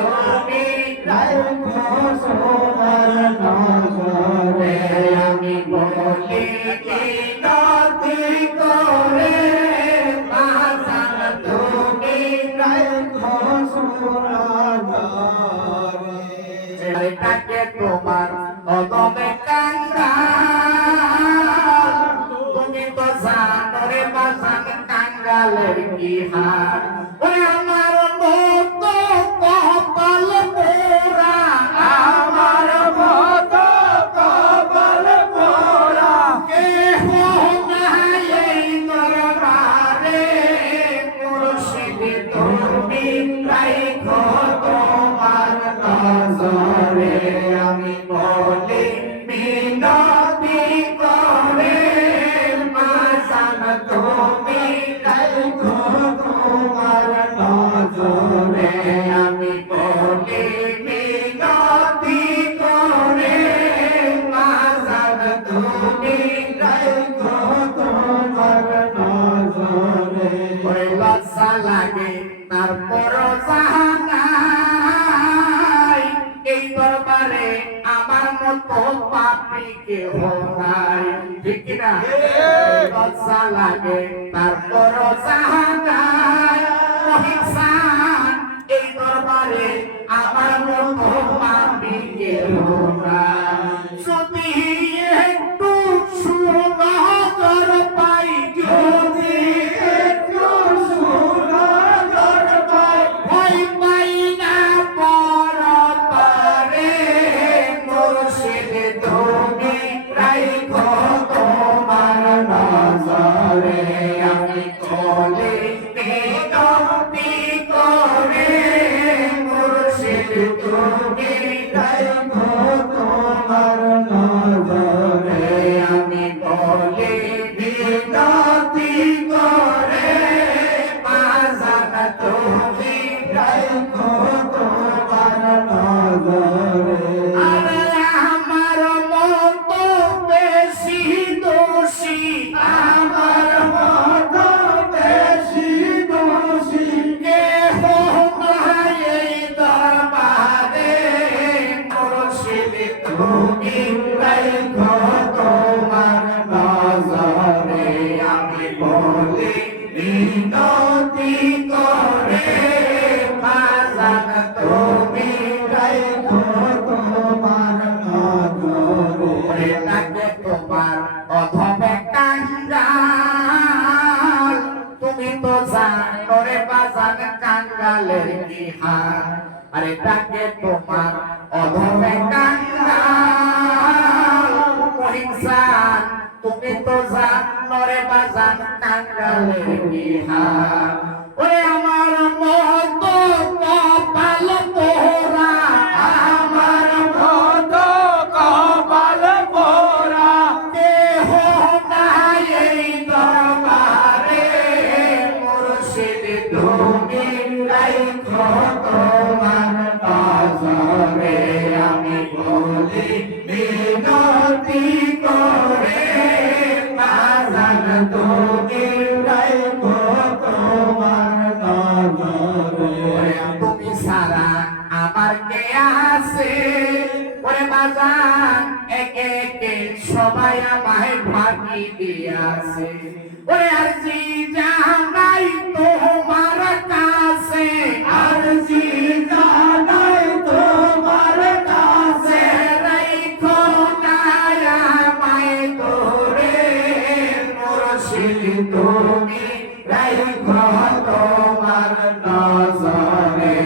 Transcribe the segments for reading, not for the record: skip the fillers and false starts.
তুমি রাখো সোনার নজরে আমি বলি মিনতি করে বাজান তুমি রাখো সোনার নজরে তাকে তোমার অদমে কাঙ্গা তুমি তো জানো রে বাজান কাঙ্গালের কি হার ওরে আমার মত কপাল পোড়া আমার মত কপাল পোড়া কেহ নাই এই দরবারে মুর্শিদ তুমি রাখো তোমার নজরে আমি বলি মিনতি করে বাজান তুমি রাখো তোমার নজরে আমি বলি মিনতি করে বাজান তুমি রাখো তোমার নজরে ওই লজ্জা লাগে তারপর জাহানাই এই দরবারে আমার মতো পাপী কেহ নাই ঠিক না লজ্জা লাগে তারপর জাহানাই মহিষান এই দরবারে আমার মতো পাপী কেহ নাই যদি একটু সুনজর পাই যদি একটু সুনজর পাই ভয় পাই না পরপারে মুর্শিদ তুমি রাখো তোমার নজরে আমি বলি মিনতি করে মুর্শিদ তুমি রাখো তোমার নজরে আমি বলি মিনতি করে বাজান তুমি রাখো তোমার নজরে আরে আমার মতো বেশি দোষী আমার মতো বেশি দোষী কেহ নাই এই দরবারে মুর্শিদ তুমি রাখো তোমার নজরে আমি বলি মিনতি করে বাজান তুমি রাখো তোমার নজরে তাকে তোমার অধমে কাঙ্গাল তুমি তো জানো রে বাজান কাঙ্গালের কি হার আরে তাকে তোমার অধমে কাঙ্গাল মহিষান তুমি তো জানো রে বাজান কাঙ্গালের কি হার ওরে আমার মত কপাল পোড়া আমার মত কপাল পোড়া কেহ নাই এই দরবারে মুর্শিদ তুমি রাখো তোমার নজরে আমি বলি মিনতি করে বাজান তুমি রাখো তোমার নজরে তুমি সারা আমার কে আছে ওরে বাজান একে একে সবাই আমায় ভাগি দিয়াছে ওরে আরজি জানাই তোমার কাছে আরজি জানাই তোমার কাছে রাখো না আমায় তোরে মুর্শিদ তুমি রাখো তোমার নজরে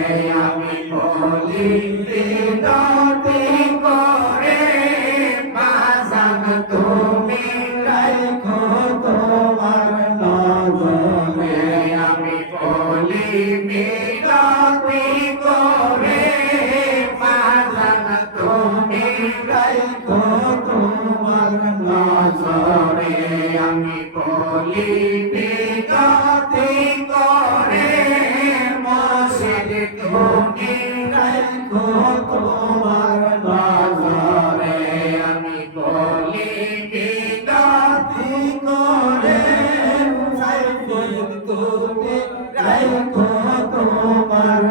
আমি বলি মিনতি করে বাজান তুমি রাখো তোমার নজরে আমি বলি মিনতি করে বাজান তুমি রাখো তোমার নজরে আমি বলি মিনতি করে মুর্শিদ তুমি রাখো তোমার নজরে আমি বলি মিনতি করে মুর্শিদ তুমি রাখো তোমার